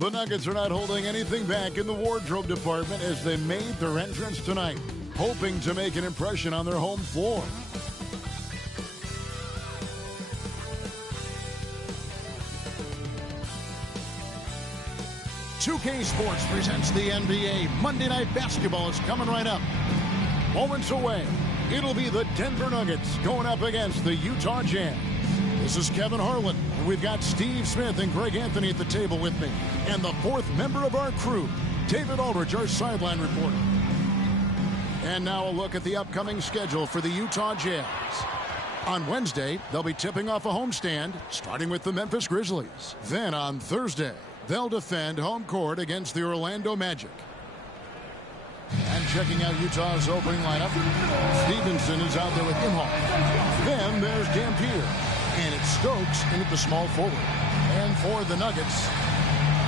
The Nuggets are not holding anything back in the wardrobe department as they made their entrance tonight, hoping to make an impression on their home floor. "2K Sports presents the NBA. Monday Night Basketball is coming right up. Moments away, it'll be the Denver Nuggets going up against the Utah Jazz. This is Kevin Harlan, and we've got Steve Smith and Greg Anthony at the table with me. And the fourth member of our crew, David Aldridge, our sideline reporter. And now a look at the upcoming schedule for the Utah Jazz. On Wednesday, they'll be tipping off a homestand, starting with the Memphis Grizzlies. Then on Thursday, they'll defend home court against the Orlando Magic. And checking out Utah's opening lineup, Stevenson is out there with Imhoff. Then there's Dampier. And it's Stokes in at the small forward. And for the Nuggets,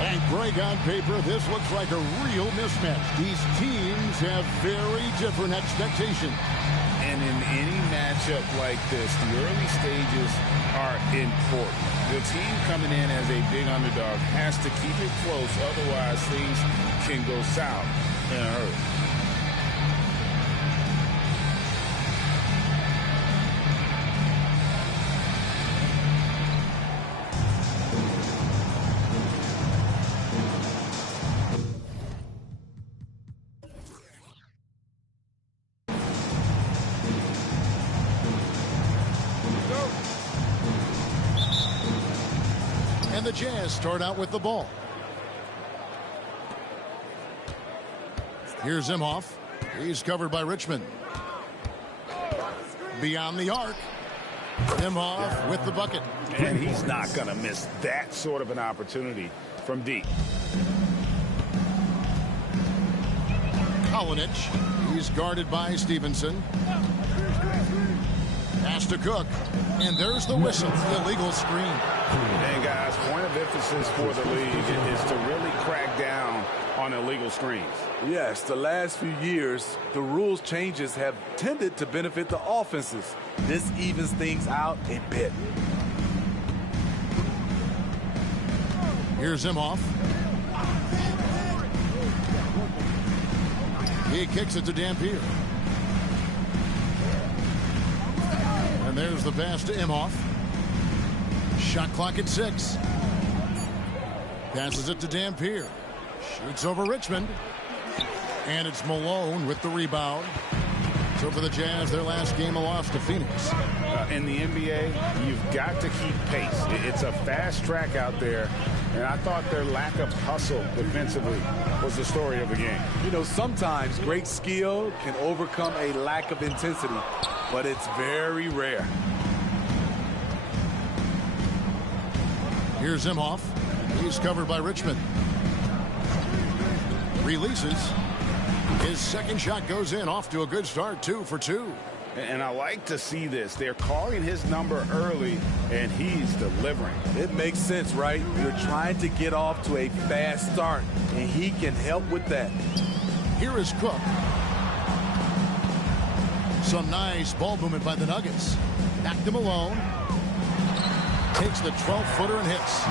and Greg, on paper, this looks like a real mismatch. These teams have very different expectations. And in any matchup like this, the early stages are important. The team coming in as a big underdog has to keep it close, otherwise things can go south in a hurry. And the Jazz start out with the ball. Here's Imhoff. He's covered by Richmond. Beyond the arc. Imhoff with the bucket. And he's not going to miss that sort of an opportunity from deep. Kalinic. He's guarded by Stevenson. Pass to Cook. And there's the whistle. Illegal screen. And guys, point of emphasis for the league is to really crack down on illegal screens. Yes, the last few years, the rules changes have tended to benefit the offenses. This evens things out a bit. Here's Imhoff. He kicks it to Dampier. And there's the pass to Imhoff. Shot clock at 6. Passes it to Dampier. Shoots over Richmond. And it's Malone with the rebound. So for the Jazz, their last game, a loss to Phoenix. In the NBA, you've got to keep pace. It's a fast track out there. And I thought their lack of hustle defensively was the story of the game. You know, sometimes great skill can overcome a lack of intensity, but it's very rare. Here's Imhoff. He's covered by Richmond. Releases. His second shot goes in, off to a good start, 2 for 2. And I like to see this. They're calling his number early, and he's delivering. It makes sense, right? You're trying to get off to a fast start, and he can help with that. Here is Cook. Some nice ball movement by the Nuggets. Back to Malone. Takes the 12-footer and hits.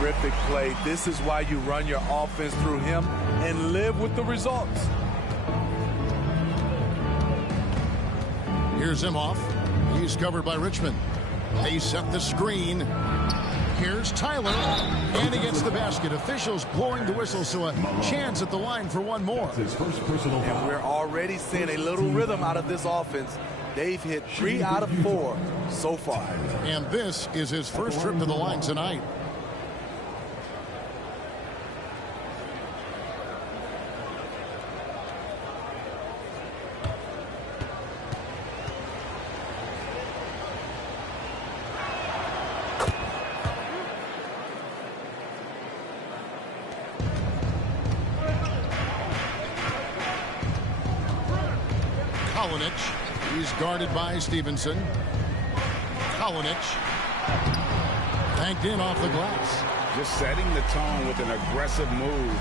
Terrific play. This is why you run your offense through him and live with the results. Here's Imhoff. He's covered by Richmond. They set the screen. Here's Tyler. And he gets the basket. Officials blowing the whistle, so a chance at the line for one more. And we're already seeing a little rhythm out of this offense. They've hit 3 out of 4 so far. And this is his first trip to the line tonight. Kalinic. He's guarded by Stevenson. Kalinic. Banked in off the glass. Just setting the tone with an aggressive move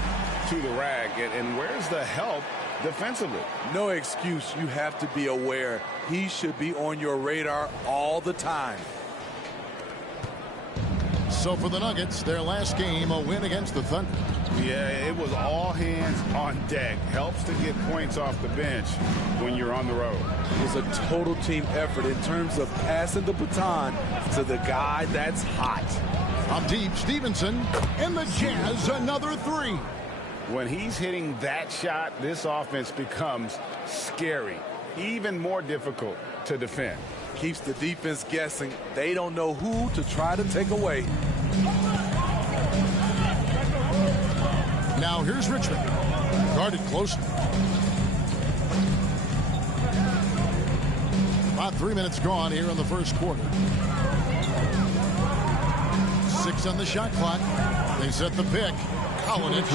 to the rack. And where's the help defensively? No excuse. You have to be aware. He should be on your radar all the time. So for the Nuggets, their last game, a win against the Thunder. Yeah, it was all hands on deck. Helps to get points off the bench when you're on the road. It was a total team effort in terms of passing the baton to the guy that's hot. From deep, Stevenson, and the Jazz, another three. When he's hitting that shot, this offense becomes scary, even more difficult to defend. Keeps the defense guessing. They don't know who to try to take away. Now here's Richmond. Guarded closely. About 3 minutes gone here in the first quarter. 6 on the shot clock. They set the pick. Kalinic.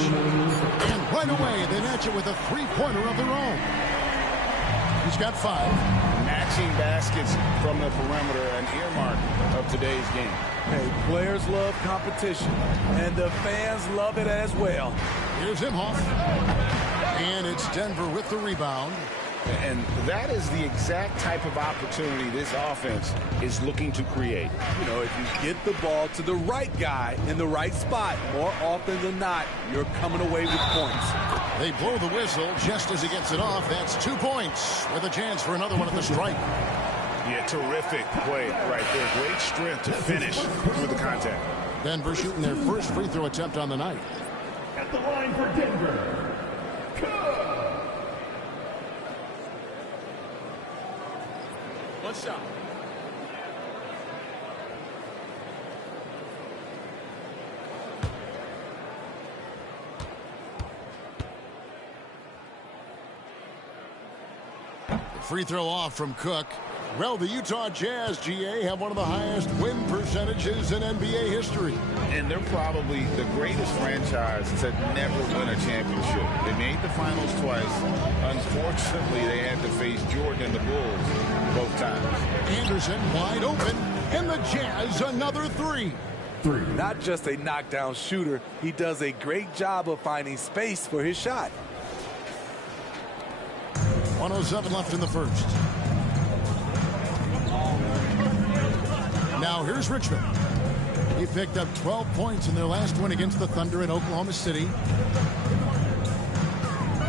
And right away, they match it with a three-pointer of their own. He's got 5. Matching baskets from the perimeter, an earmark of today's game. Hey, players love competition, and the fans love it as well. Here's Imhoff. And it's Denver with the rebound. And that is the exact type of opportunity this offense is looking to create. You know, if you get the ball to the right guy in the right spot, more often than not, you're coming away with points. They blow the whistle just as he gets it off. That's 2 points with a chance for another one at the stripe. Yeah, terrific play right there. Great strength to finish through the contact. Denver shooting their first free throw attempt on the night. At the line for Denver, One shot. Free throw off from Cook. Well, the Utah Jazz, GA, have one of the highest win percentages in NBA history. And they're probably the greatest franchise to never win a championship. They made the finals twice. Unfortunately, they had to face Jordan and the Bulls both times. Anderson wide open, and the Jazz another three. Not just a knockdown shooter, he does a great job of finding space for his shot. 1:07 left in the first. Now here's Richmond. He picked up 12 points in their last win against the Thunder in Oklahoma City.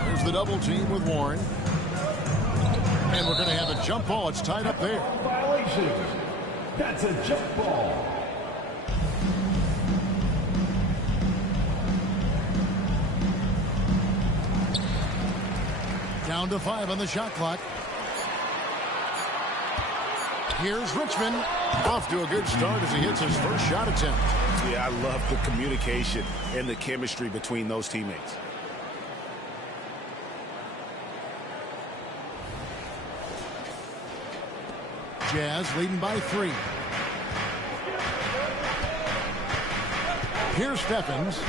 Here's the double team with Warren. And we're going to have a jump ball. It's tied up there. violation. That's a jump ball. Down to 5 on the shot clock. Here's Richmond. Off to a good start as he hits his first shot attempt. Yeah, I love the communication and the chemistry between those teammates. Jazz leading by 3. Here's Stephens.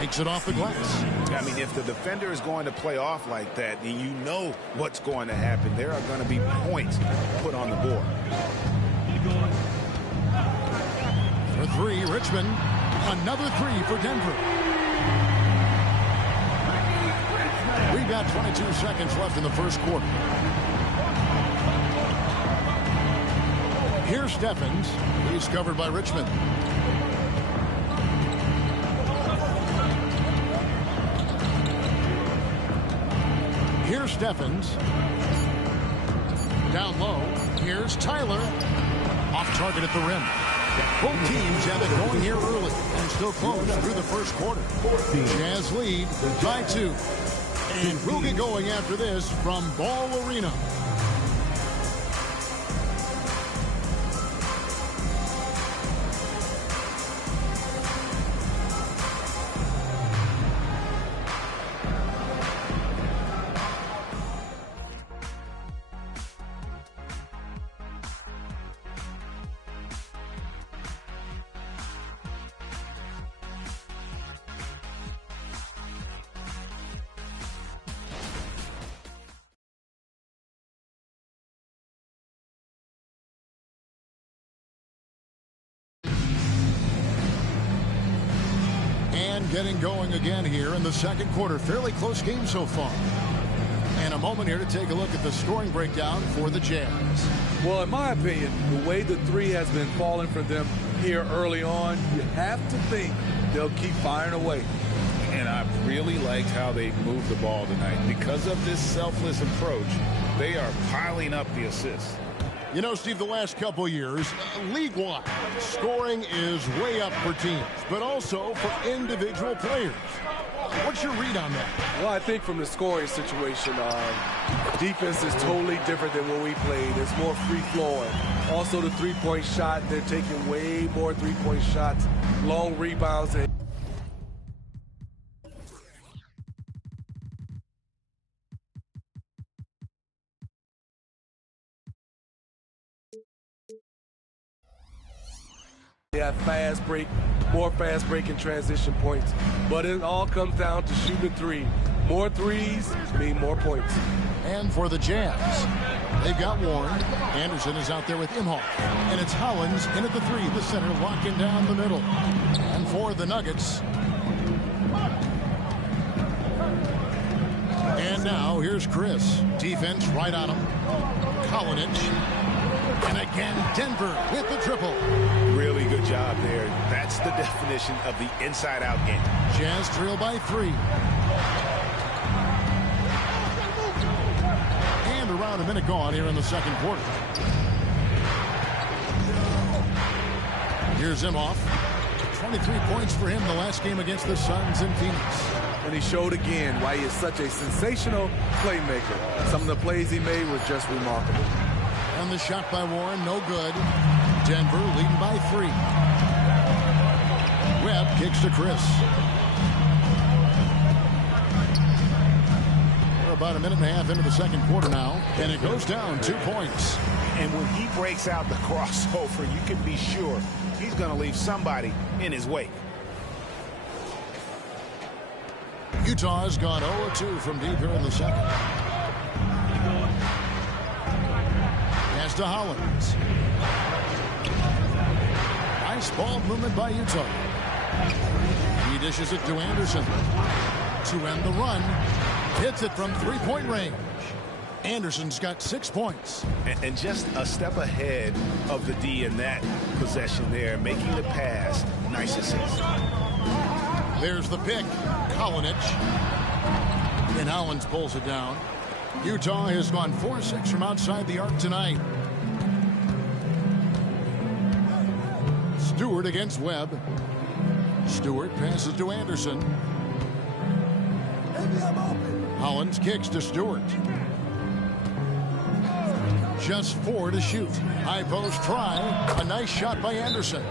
Takes it off the glass. I mean, if the defender is going to play off like that, then you know what's going to happen. There are going to be points put on the board. For 3, Richmond. Another 3 for Denver. We've got 22 seconds left in the first quarter. Here's Stephens. He's covered by Richmond. Here's Stephens. Down low. Here's Tyler. Off target at the rim. Both teams have it going here early and still close through the first quarter. Jazz lead by 2. And we'll get going after this from Ball Arena. Getting going again here in the second quarter. Fairly close game so far. And a moment here to take a look at the scoring breakdown for the Jazz. Well, in my opinion, the way the three has been falling for them here early on, you have to think they'll keep firing away. And I really liked how they moved the ball tonight. Because of this selfless approach, they are piling up the assists. You know, Steve, the last couple years, league-wide, scoring is way up for teams, but also for individual players. What's your read on that? Well, I think from the scoring situation, defense is totally different than when we played. It's more free-flowing. Also, the three-point shot, they're taking way more three-point shots, long rebounds. They have fast break, more fast break and transition points. But it all comes down to shooting three. More threes mean more points. And for the Jazz, they've got Warren. Anderson is out there with Imhoff. And it's Hollins in at the three, the center locking down the middle. And for the Nuggets. And now here's Chris. Defense right on him. Kolinic. And again, Denver with the triple. Really good job there. That's the definition of the inside-out game. Jazz trail by 3. And around a minute gone here in the second quarter. Here's Imhoff. 23 points for him the last game against the Suns in Phoenix. And he showed again why he is such a sensational playmaker. Some of the plays he made was just remarkable. And the shot by Warren, no good. Denver leading by 3. Webb kicks to Chris. We're about a minute and a half into the second quarter now, and it goes down 2 points. And when he breaks out the crossover, you can be sure he's going to leave somebody in his wake. Utah has gone 0-2 from deep here in the second. Pass to Hollins. Nice ball movement by Utah. He dishes it to Anderson. To end the run. Hits it from three-point range. Anderson's got 6 points. And just a step ahead of the D in that possession there, making the pass. Nice assist. There's the pick. Kolinic. And Hollins pulls it down. Utah has gone 4-6 from outside the arc tonight. Stewart against Webb. Stewart passes to Anderson. Hollins kicks to Stewart. Just 4 to shoot. High post try. A nice shot by Anderson.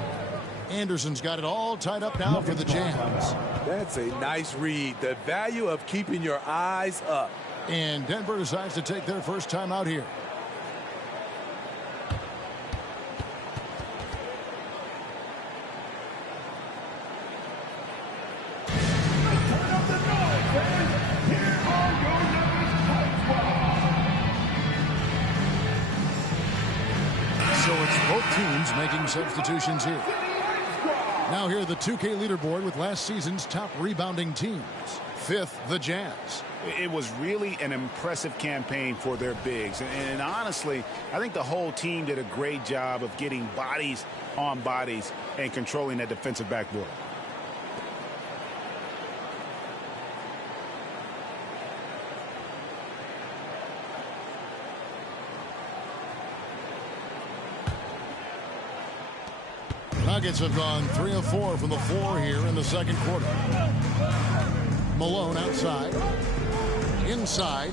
Anderson's got it all tied up now for the Jazz. That's a nice read. The value of keeping your eyes up. And Denver decides to take their first time out here. So it's both teams making substitutions here. Now here the 2K leaderboard with last season's top rebounding teams. 5th, the Jazz. It was really an impressive campaign for their bigs. And honestly, I think the whole team did a great job of getting bodies on bodies and controlling that defensive backboard. Nuggets have gone 3 of 4 from the floor here in the second quarter. Malone outside. Inside.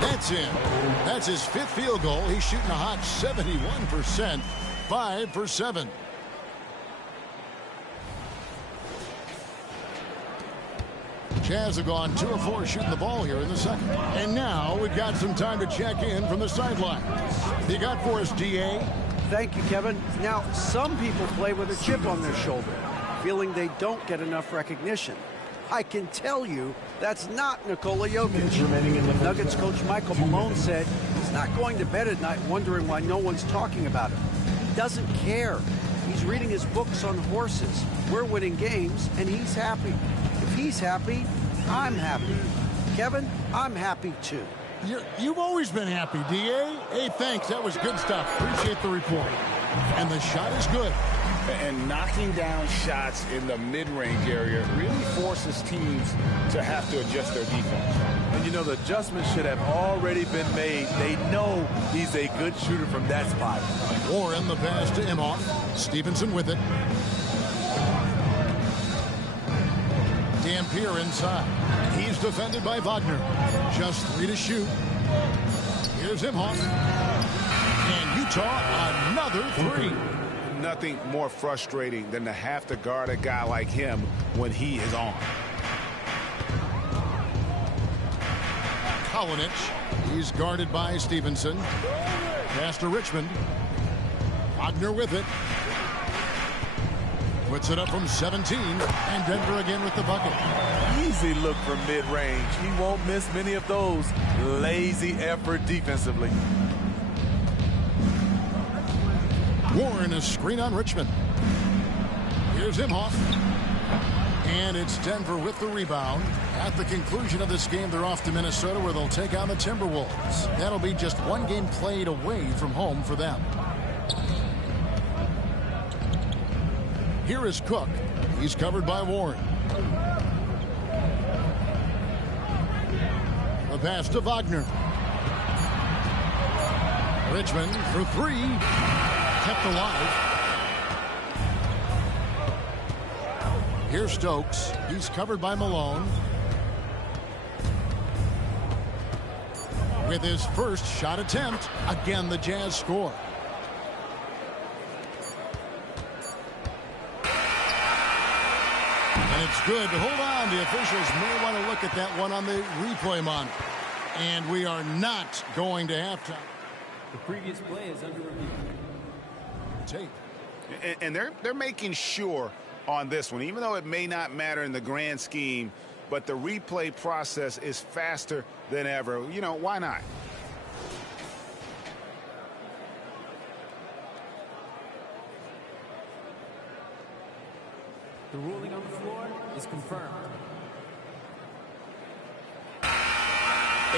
That's in. That's his 5th field goal. He's shooting a hot 71%. 5 for 7. Jazz have gone 2 of 4 shooting the ball here in the second. And now we've got some time to check in from the sidelines. You got for us, D.A.? Thank you, Kevin. Now, some people play with a chip on their shoulder, feeling they don't get enough recognition. I can tell you that's not Nikola Jokic. Nuggets coach Michael Malone said he's not going to bed at night wondering why no one's talking about him. He doesn't care. He's reading his books on horses. We're winning games, and he's happy. If he's happy, I'm happy. Kevin, I'm happy too. You've always been happy, D.A. Hey, thanks. That was good stuff. Appreciate the report. And the shot is good. And knocking down shots in the mid-range area really forces teams to have to adjust their defense. And you know, the adjustments should have already been made. They know he's a good shooter from that spot. Warren, the pass to Imhoff. Stevenson with it. Dampier inside. He's defended by Wagner. Just 3 to shoot. Here's Imhoff. And Utah, another 3. Nothing more frustrating than to have to guard a guy like him when he is on. Kalinic. He's guarded by Stevenson. Pass to Richmond. Wagner with it. Puts it up from 17. And Denver again with the bucket. Easy look from mid-range. He won't miss many of those. Lazy effort defensively. Warren, a screen on Richmond. Here's Imhoff. And it's Denver with the rebound. At the conclusion of this game, they're off to Minnesota, where they'll take on the Timberwolves. That'll be just one game played away from home for them. Here is Cook. He's covered by Warren. The pass to Wagner. Richmond for 3. Kept alive. Here's Stokes. He's covered by Malone. With his first shot attempt, again the Jazz score. And it's good. Hold on. The officials may want to look at that one on the replay monitor. And we are not going to halftime. The previous play is under review. Tape. And they're making sure on this one, even though it may not matter in the grand scheme, but the replay process is faster than ever. You know, why not? The ruling on the floor is confirmed.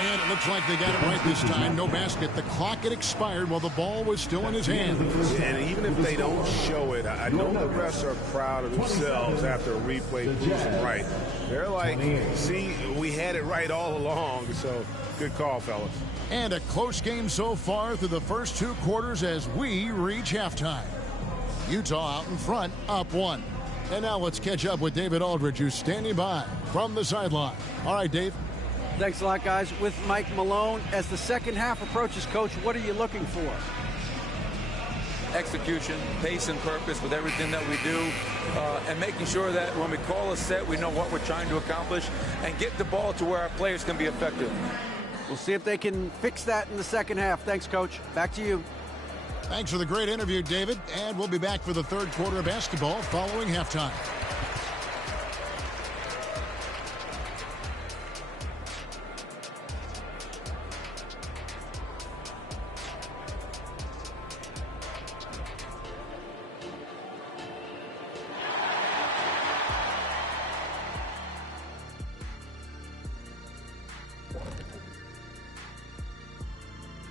And it looks like they got it right this time. No basket. The clock had expired while the ball was still in his hands. And even if they don't show it, I know the refs are proud of themselves after a replay proves them right. They're like, see, we had it right all along. So good call, fellas. And a close game so far through the first 2 quarters as we reach halftime. Utah out in front, up 1. And now let's catch up with David Aldridge, who's standing by from the sideline. All right, Dave. Thanks a lot, guys. With Mike Malone, as the second half approaches, Coach, what are you looking for? Execution, pace and purpose with everything that we do, and making sure that when we call a set, we know what we're trying to accomplish and get the ball to where our players can be effective. We'll see if they can fix that in the second half. Thanks, Coach. Back to you. Thanks for the great interview, David. And we'll be back for the third quarter of basketball following halftime.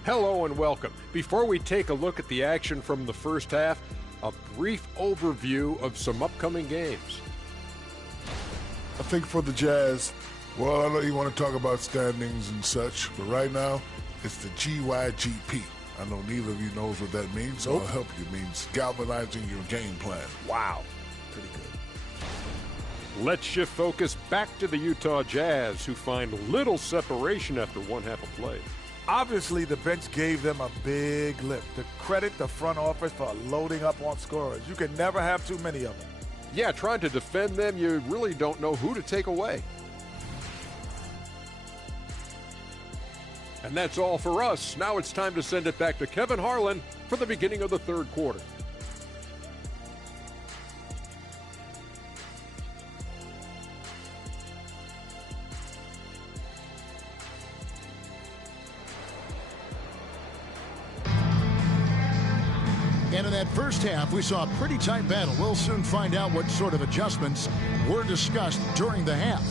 Hello and welcome. Before we take a look at the action from the first half, a brief overview of some upcoming games. I think for the Jazz, well, I know you want to talk about standings and such, but right now, it's the GYGP. I know neither of you knows what that means, so I'll help you. It means galvanizing your game plan. Wow. Pretty good. Let's shift focus back to the Utah Jazz, who find little separation after one half of play. Obviously, the bench gave them a big lift. To credit the front office for loading up on scorers. You can never have too many of them. Yeah, trying to defend them, you really don't know who to take away. And that's all for us. Now it's time to send it back to Kevin Harlan for the beginning of the third quarter. And in that first half, we saw a pretty tight battle. We'll soon find out what sort of adjustments were discussed during the half.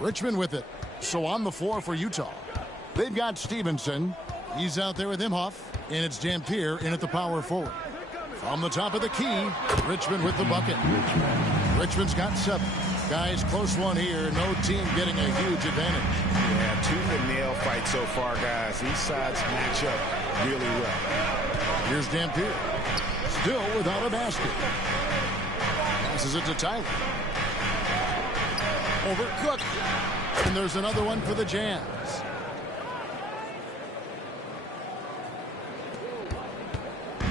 Richmond with it. So on the floor for Utah. They've got Stevenson. He's out there with Imhoff. And it's Dampier in at the power forward. From the top of the key, Richmond with the bucket. Richmond's got 7. Guys, close one here. No team getting a huge advantage. Yeah, 2 in the nail fight so far, guys. These sides match up really well. Here's Dampier. Still without a basket. Passes it to Tyler. Over Cook. And there's another one for the Jazz.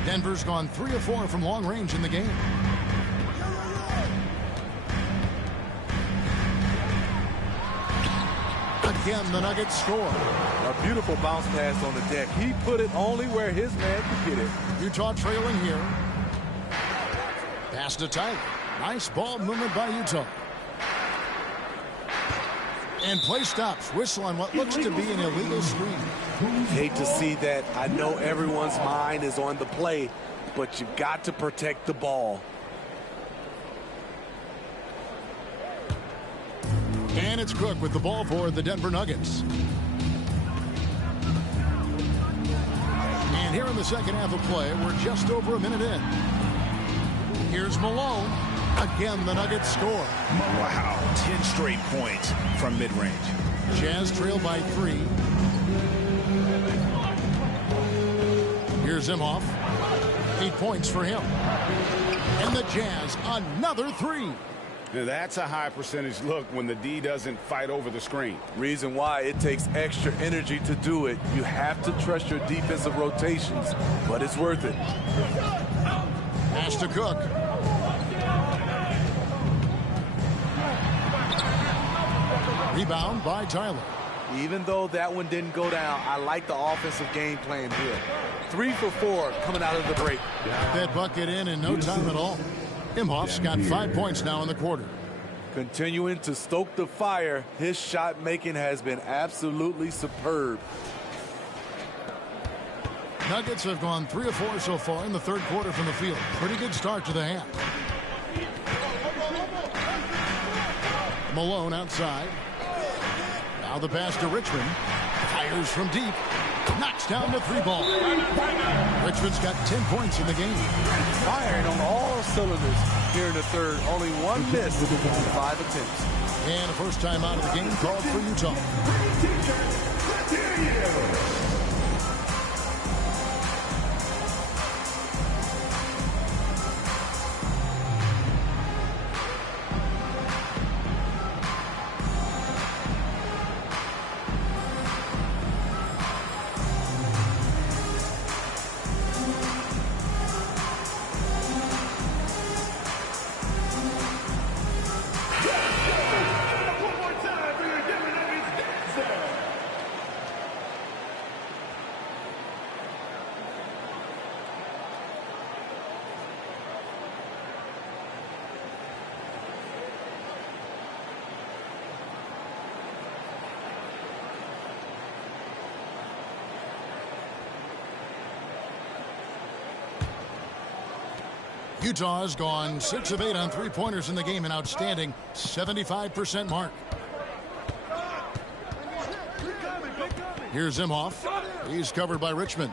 Denver's gone 3 of 4 from long range in the game. Again, the Nuggets score. A beautiful bounce pass on the deck. He put it only where his man could get it. Utah trailing here. Pass to Tyler. Nice ball movement by Utah. And play stops. Whistle on what looks to be an illegal screen. Hate to see that. I know everyone's mind is on the play, but you've got to protect the ball. And it's Cook with the ball for the Denver Nuggets. And here in the second half of play, we're just over a minute in. Here's Malone. Again, the Nuggets score. Wow, 10 straight points from mid-range. Jazz trail by 3. Here's Imhoff. 8 points for him. And the Jazz, another 3. Now that's a high percentage look when the D doesn't fight over the screen. Reason why it takes extra energy to do it. You have to trust your defensive rotations, but it's worth it. Pass to Cook. Rebound by Tyler. Even though that one didn't go down, I like the offensive game plan here. 3 for 4 coming out of the break. That bucket in no time at all. Imhoff's got 5 points now in the quarter. Continuing to stoke the fire, his shot making has been absolutely superb. Nuggets have gone 3 of 4 so far in the third quarter from the field. Pretty good start to the half. Malone outside. Now the pass to Richmond. Fires from deep. Knocks down the 3-ball. Richmond's got 10 points in the game. Firing on all cylinders here in the third. Only 1 miss with 5 attempts. And a first time out of the game called for Utah. Utah has gone 6 of 8 on 3-pointers in the game, an outstanding 75% mark. Here's Imhoff. He's covered by Richmond.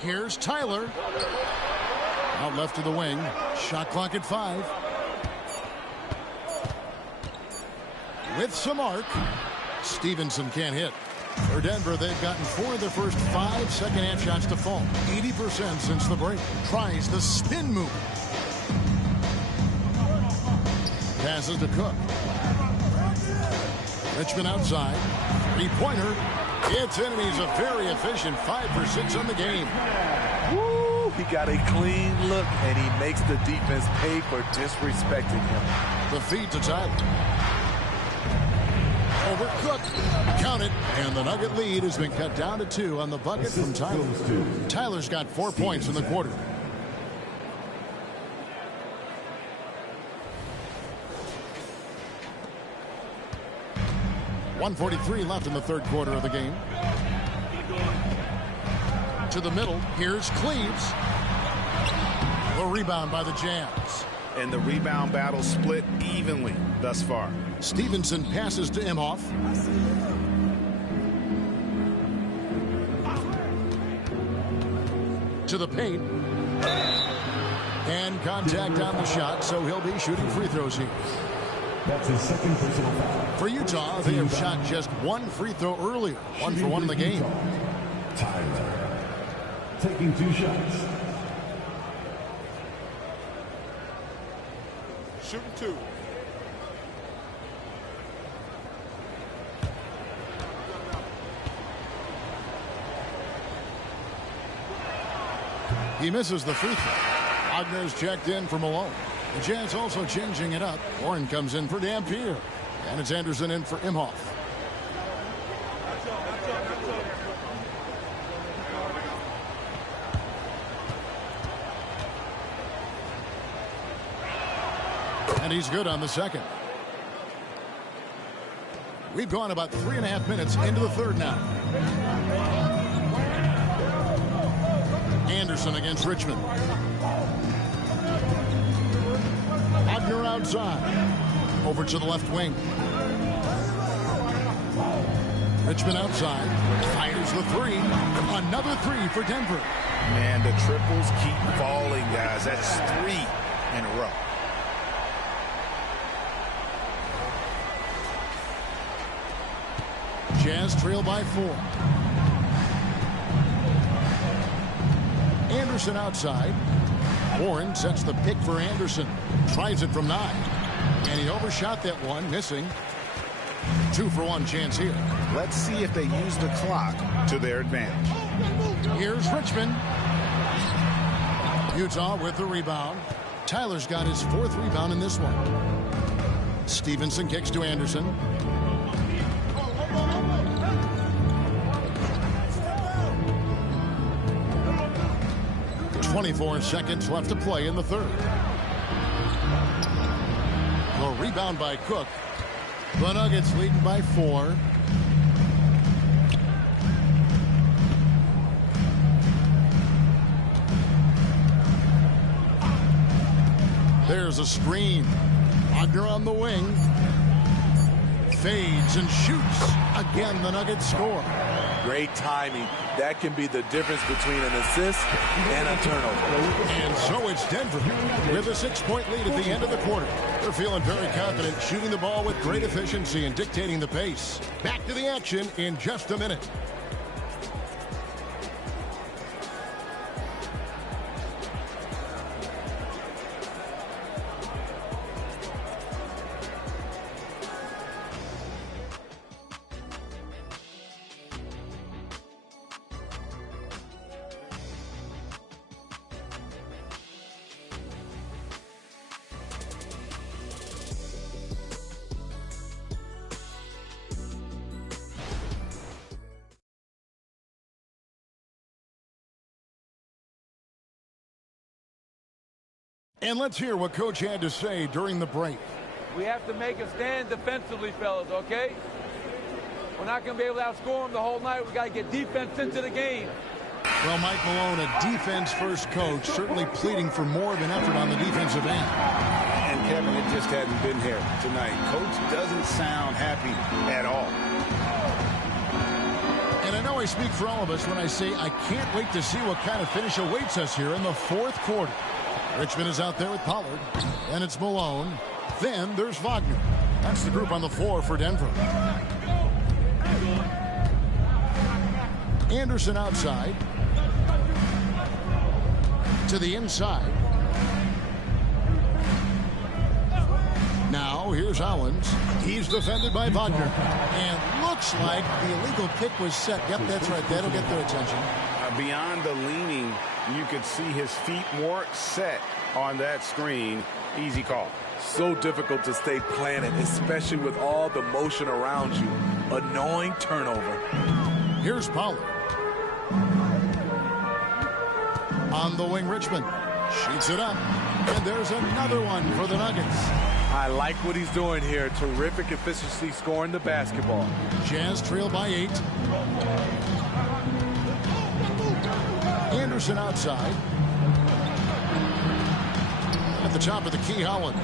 Here's Tyler. Out left to the wing. Shot clock at 5. With some arc. Stevenson can't hit. For Denver, they've gotten 4 of their first 5 second-half shots to fall. 80% since the break. Tries the spin move. Passes to Cook. Richmond outside. 3-pointer. It's in, and he's a very efficient 5 for 6 on the game. Woo! He got a clean look, and he makes the defense pay for disrespecting him. The feed to Tyler. Over Cook. Count it. And the Nugget lead has been cut down to 2 on the bucket from Tyler. Tyler's got 4 points in the quarter. .143 left in the third quarter of the game. To the middle. Here's Cleaves. The rebound by the Jazz. and the rebound battle split evenly thus far. Stevenson passes to Imhoff. To the paint. And contact on the shot, so he'll be shooting free throws here. That's his second personal foul. For Utah, they have shot just one free throw earlier. 1 for 1 in the game. Tyler taking 2 shots. Shooting 2. He misses the free throw. Wagner's checked in for Malone. The Jazz also changing it up. Warren comes in for Dampier. And it's Anderson in for Imhoff. And he's good on the second. We've gone about 3.5 minutes into the third now. Anderson against Richmond. Wagner outside. Over to the left wing. Richmond outside. Fires the 3. Another 3 for Denver. Man, the triples keep falling, guys. That's 3 in a row. Jazz trail by 4. Anderson outside. Warren sets the pick for Anderson. Tries it from 9. And he overshot that one, missing. 2 for 1 chance here. Let's see if they use the clock to their advantage. Here's Richmond. Utah with the rebound. Tyler's got his 4th rebound in this one. Stevenson kicks to Anderson. .24 seconds left to play in the third. The rebound by Cook. The Nuggets leading by 4. There's a screen. Wagner on the wing. Fades and shoots. Again, the Nuggets score. Great timing. That can be the difference between an assist and a turnover. And so it's Denver with a 6-point lead at the end of the quarter. They're feeling very confident, shooting the ball with great efficiency and dictating the pace. Back to the action in just a minute. And let's hear what Coach had to say during the break. We have to make a stand defensively, fellas, okay? We're not going to be able to outscore them the whole night. We got to get defense into the game. Well, Mike Malone, a defense-first coach, certainly pleading for more of an effort on the defensive end. And Kevin, it just hadn't been here tonight. Coach doesn't sound happy at all. And I know I speak for all of us when I say I can't wait to see what kind of finish awaits us here in the fourth quarter. Richmond is out there with Pollard. Then it's Malone. Then there's Wagner. That's the group on the floor for Denver. Anderson outside. To the inside. Now here's Owens. He's defended by Wagner. And looks like the illegal pick was set. Yep, that's right. That'll get their attention. Beyond the leaning, you could see his feet more set on that screen. Easy call. So difficult to stay planted, especially with all the motion around you. Annoying turnover. Here's Pollard. On the wing, Richmond. Shoots it up. And there's another one for the Nuggets. I like what he's doing here. Terrific efficiency scoring the basketball. Jazz trail by 8. Anderson outside. At the top of the key, Hollins.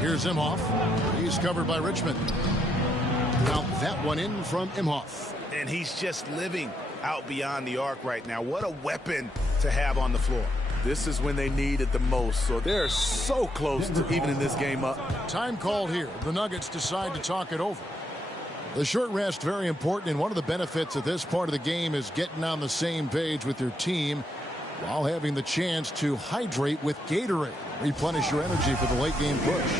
Here's Imhoff. He's covered by Richmond. Now that one in from Imhoff. And he's just living out beyond the arc right now. What a weapon to have on the floor. This is when they need it the most, so they're so close to evening this game up. Time called here. The Nuggets decide to talk it over. The short rest, very important, and one of the benefits of this part of the game is getting on the same page with your team while having the chance to hydrate with Gatorade. Replenish your energy for the late game push.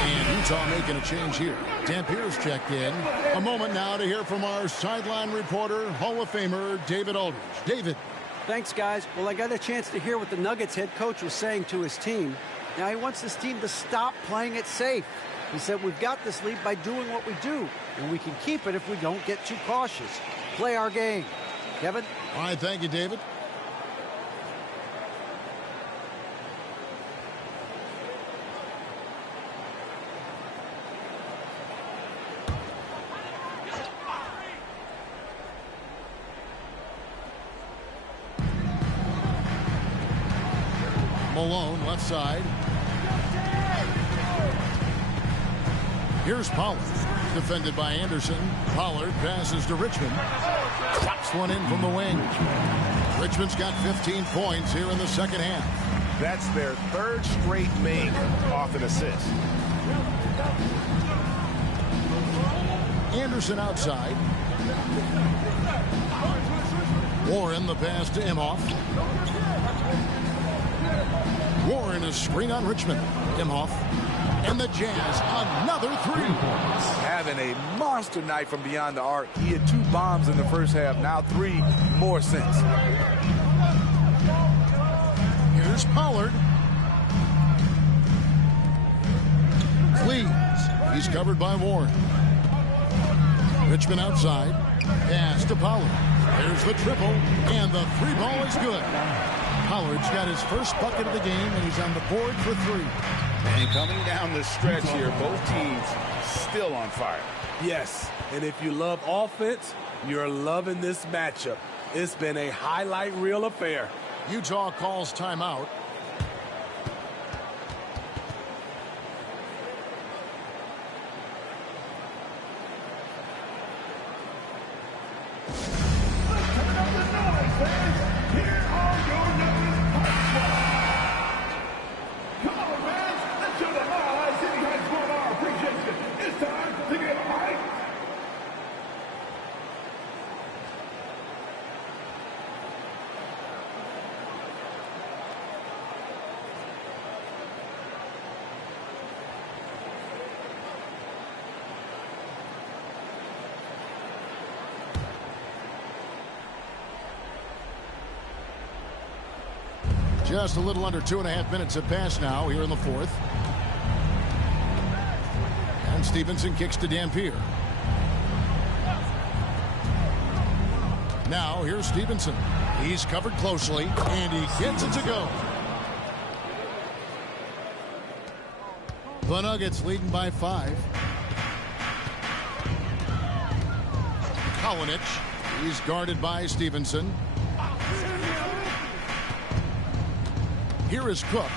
And Utah making a change here. Dampier's checked in. A moment now to hear from our sideline reporter, Hall of Famer David Aldridge. David. Thanks, guys. Well, I got a chance to hear what the Nuggets head coach was saying to his team. Now, he wants this team to stop playing it safe. He said, we've got this lead by doing what we do, and we can keep it if we don't get too cautious. Play our game. Kevin? All right, thank you, David. Malone, left side. Here's Pollard, defended by Anderson. Pollard passes to Richmond. Drops one in from the wing. Richmond's got 15 points here in the second half. That's their third straight make off an assist. Anderson outside. Warren the pass to Imhoff. Warren a screen on Richmond. Imhoff. And the Jazz, another three. Having a monster night from beyond the arc. He had 2 bombs in the first half, now 3 more since. Here's Pollard. Cleaves. He's covered by Warren. Richmond outside. Pass to Pollard. There's the triple, and the 3-ball is good. Pollard's got his first bucket of the game, and he's on the board for 3. And coming down the stretch here, both teams still on fire. Yes, and if you love offense, you're loving this matchup. It's been a highlight reel affair. Utah calls timeout. Just a little under 2.5 minutes have passed now here in the fourth. And Stevenson kicks to Dampier. Now here's Stevenson. He's covered closely, and he gets it to go. The Nuggets leading by 5. Kalinic. He's guarded by Stevenson. Here is Cook.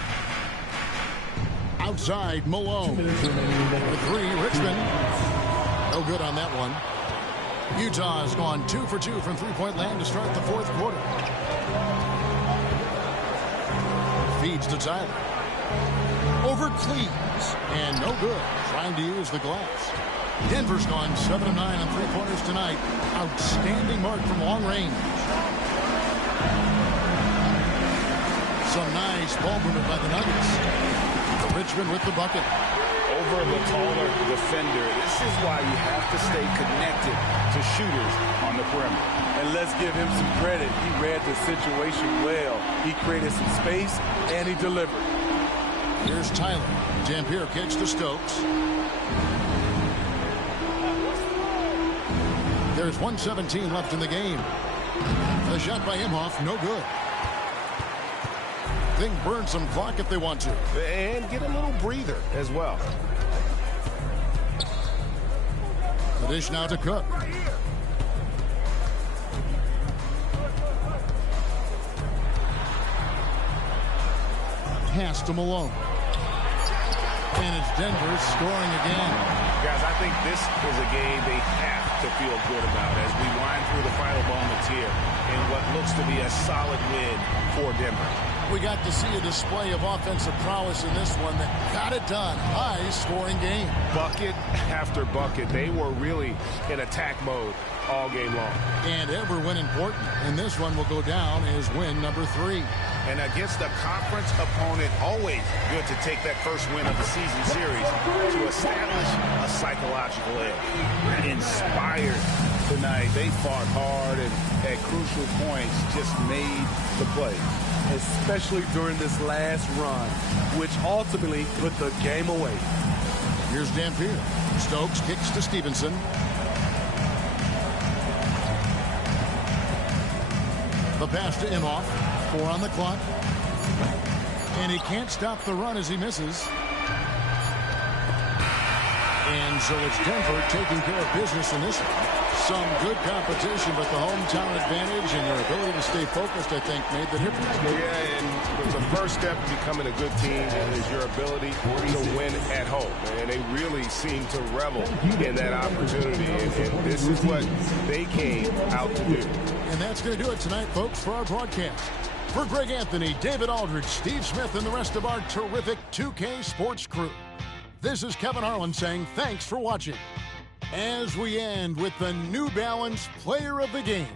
Outside, Malone. The 3, Richmond. No good on that one. Utah has gone 2 for 2 from three-point land to start the fourth quarter. Feeds to Tyler. Over Cleaves. And no good. Trying to use the glass. Denver's gone 7 of 9 on three-pointers tonight. Outstanding mark from long range. Some nice ball movement by the Nuggets. Richmond with the bucket. Over the taller defender. This is why you have to stay connected to shooters on the perimeter. And let's give him some credit. He read the situation well. He created some space, and he delivered. Here's Tyler. Dampier kicks to Stokes. There's 1:17 left in the game. The shot by Imhoff, no good. They can burn some clock if they want to. And get a little breather as well. The dish now to Cook. pass to Malone. And it's Denver scoring again. Guys, I think this is a game they have to feel good about as we wind through the final moments here in what looks to be a solid win for Denver. We got to see a display of offensive prowess in this one that got it done. High-scoring game. Bucket after bucket. They were really in attack mode all game long. And every win important. And this one will go down as win number 3. And against a conference opponent, always good to take that first win of the season series to establish a psychological edge. Inspired tonight. They fought hard and at crucial points just made the plays. Especially during this last run, which ultimately put the game away. Here's Dampier. Stokes kicks to Stevenson. The pass to Imhoff. 4 on the clock. And he can't stop the run as he misses. And so it's Denver taking care of business in this one. Some good competition, but the hometown advantage and their ability to stay focused, I think, made the difference. Yeah, and the first step to becoming a good team is your ability to win at home. And they really seem to revel in that opportunity. And this is what they came out to do. And that's going to do it tonight, folks, for our broadcast. For Greg Anthony, David Aldridge, Steve Smith, and the rest of our terrific 2K Sports crew, this is Kevin Harlan saying thanks for watching. As we end with the New Balance Player of the Game.